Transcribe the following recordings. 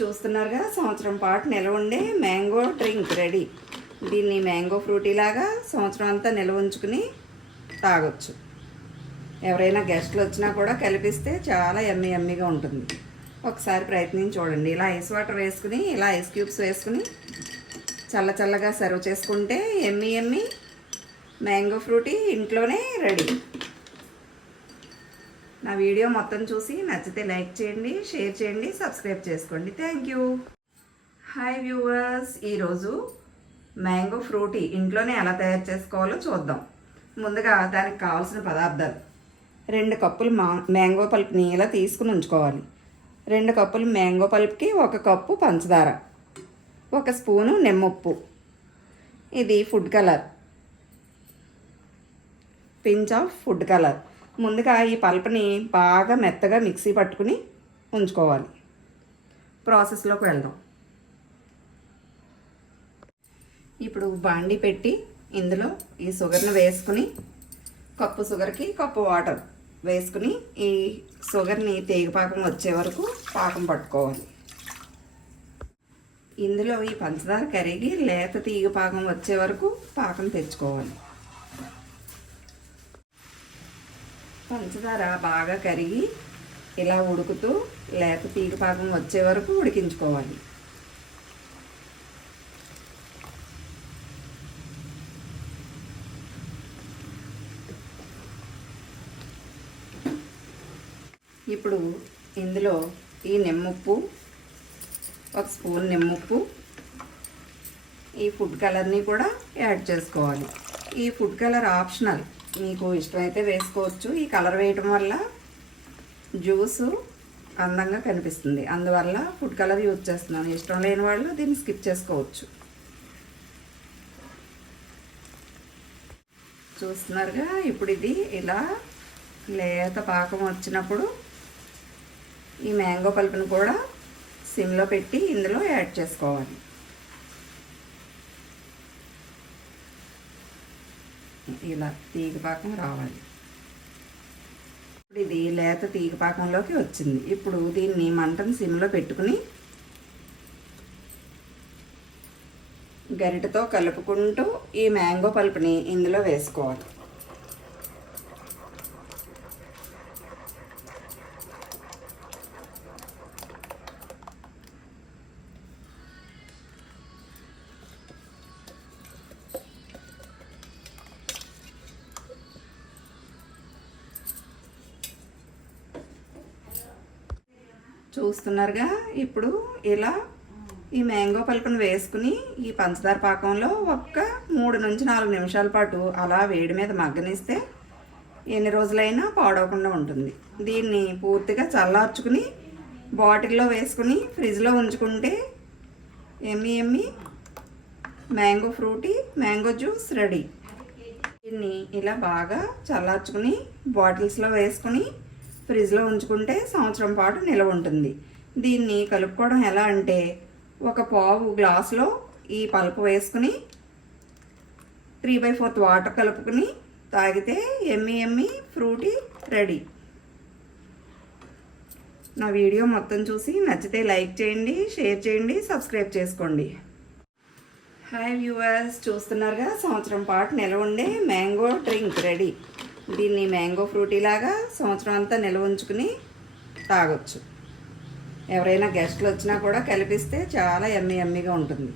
చూస్తున్నారుగా సంవత్సరం పాటు నిల్వ ఉండే మ్యాంగో డ్రింక్ రెడీ. దీన్ని మ్యాంగో ఫ్రూటీ లాగా సంవత్సరం అంతా నిల్వ ఉంచుకుని తాగొచ్చు. ఎవరైనా గెస్ట్లు వచ్చినా కూడా కలిపిస్తే చాలా ఎమ్మి ఎమ్మిగా ఉంటుంది. ఒకసారి ప్రయత్నించి చూడండి. ఇలా ఐస్ వాటర్ వేసుకుని ఇలా ఐస్ క్యూబ్స్ వేసుకుని చల్ల చల్లగా సర్వ్ చేసుకుంటే ఎమ్మి ఎమ్మి మ్యాంగో ఫ్రూటీ ఇంట్లోనే రెడీ. నా వీడియో మొత్తం చూసి నచ్చితే లైక్ చేయండి షేర్ చేయండి సబ్స్క్రైబ్ చేసుకోండి. థ్యాంక్ యూ హాయ్ వ్యూవర్స్ ఈరోజు మ్యాంగో ఫ్రూటీ ఇంట్లోనే ఎలా తయారు చేసుకోవాలో చూద్దాం. ముందుగా దానికి కావాల్సిన పదార్థాలు. రెండు కప్పులు మా మ్యాంగో పల్ప్ని ఇలా తీసుకుని ఉంచుకోవాలి. రెండు కప్పులు మ్యాంగో పల్ప్కి ఒక కప్పు పంచదార. ఒక స్పూను నిమ్మప్పు. ఇది food colour. Pinch of food colour. ముందుగా ఈ పల్పని బాగా మెత్తగా మిక్సీ పట్టుకుని ఉంచుకోవాలి. ప్రాసెస్లోకి వెళ్దాం. ఇప్పుడు బాండి పెట్టి ఇందులో ఈ షుగర్ని వేసుకుని కప్పు షుగర్కి కప్పు వాటర్ వేసుకుని ఈ షుగర్ని తేగిపాకం వచ్చే వరకు పాకం పట్టుకోవాలి. ఇందులో ఈ పంచదార కరిగి లేత తీగ పాకం వచ్చే వరకు పాకం తెచ్చుకోవాలి. పంచదార బాగా కరిగి ఇలా ఉడుకుతూ లేత తీగ పాకం వచ్చే వరకు ఉడికించుకోవాలి. ఇప్పుడు ఇందులో ఈ నిమ్మప్పు ఒక స్పూన్ నిమ్మప్పు ఈ ఫుడ్ కలర్ని కూడా యాడ్ చేసుకోవాలి. ఈ ఫుడ్ కలర్ ఆప్షనల్ మీకు ఇష్టమైతే వేసుకోవచ్చు. ఈ కలర్ వేయటం వల్ల జ్యూసు అందంగా కనిపిస్తుంది. అందువల్ల ఫుడ్ కలర్ యూజ్ చేస్తున్నాను. ఇష్టం లేని వాళ్ళు దీన్ని స్కిప్ చేసుకోవచ్చు. చూస్తున్నారుగా ఇప్పుడు ఇది ఇలా లేత పాకం వచ్చినప్పుడు ఈ మ్యాంగో పల్పును కూడా సిమ్లో పెట్టి ఇందులో యాడ్ చేసుకోవాలి. ఇలా తీగపాకం రావాలి. ఇప్పుడు ఇది లేత తీగపాకంలోకి వచ్చింది. ఇప్పుడు దీన్ని మంటను సిమ్లో పెట్టుకుని గరిటతో కలుపుకుంటూ ఈ మ్యాంగో పల్పుని ఇందులో వేసుకోవాలి. చూస్తున్నారుగా. ఇప్పుడు ఇలా ఈ మ్యాంగో పలుకును వేసుకుని ఈ పంచదార పాకంలో ఒక్క మూడు నుంచి నాలుగు నిమిషాల పాటు అలా వేడి మీద మగ్గనిస్తే ఎన్ని రోజులైనా పాడవకుండా ఉంటుంది. దీన్ని పూర్తిగా చల్లార్చుకుని బాటిల్లో వేసుకుని ఫ్రిడ్జ్లో ఉంచుకుంటే ఎమ్మి ఎమ్మి mango Frooti mango juice ready. దీన్ని ఇలా బాగా చల్లార్చుకుని బాటిల్స్లో వేసుకుని ఫ్రిడ్జ్లో ఉంచుకుంటే సంవత్సరం పాటు నిల్వ ఉంటుంది. దీన్ని కలుపుకోవడం ఎలా అంటే ఒక పావు గ్లాసులో ఈ పలుపు వేసుకుని త్రీ బై ఫోర్త్ వాటర్ కలుపుకుని తాగితే ఎమ్మి ఎమ్మి ఫ్రూటీ రెడీ. నా వీడియో మొత్తం చూసి నచ్చితే లైక్ చేయండి షేర్ చేయండి సబ్స్క్రైబ్ చేసుకోండి. హాయ్ వ్యూవర్స్ చూస్తున్నారుగా? సంవత్సరం పాటు నిలవ ఉండే మ్యాంగో డ్రింక్ రెడీ. దీన్ని మ్యాంగో ఫ్రూటీ లాగా సంవత్సరం అంతా నిల్వ ఉంచుకుని తాగొచ్చు. ఎవరైనా గెస్ట్లు వచ్చినా కూడా కలిపిస్తే చాలా ఎమ్మి ఎమ్మిగా ఉంటుంది.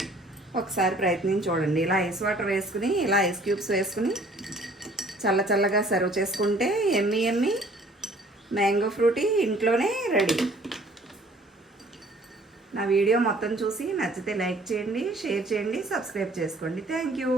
ఒకసారి ప్రయత్నించి చూడండి. ఇలా ఐస్ వాటర్ వేసుకుని ఇలా ఐస్ క్యూబ్స్ వేసుకుని చల్ల చల్లగా సర్వ్ చేసుకుంటే ఎమ్మి ఎమ్మి మ్యాంగో ఫ్రూటీ ఇంట్లోనే రెడీ. నా వీడియో మొత్తం చూసి నచ్చితే లైక్ చేయండి షేర్ చేయండి సబ్స్క్రైబ్ చేసుకోండి. Thank you.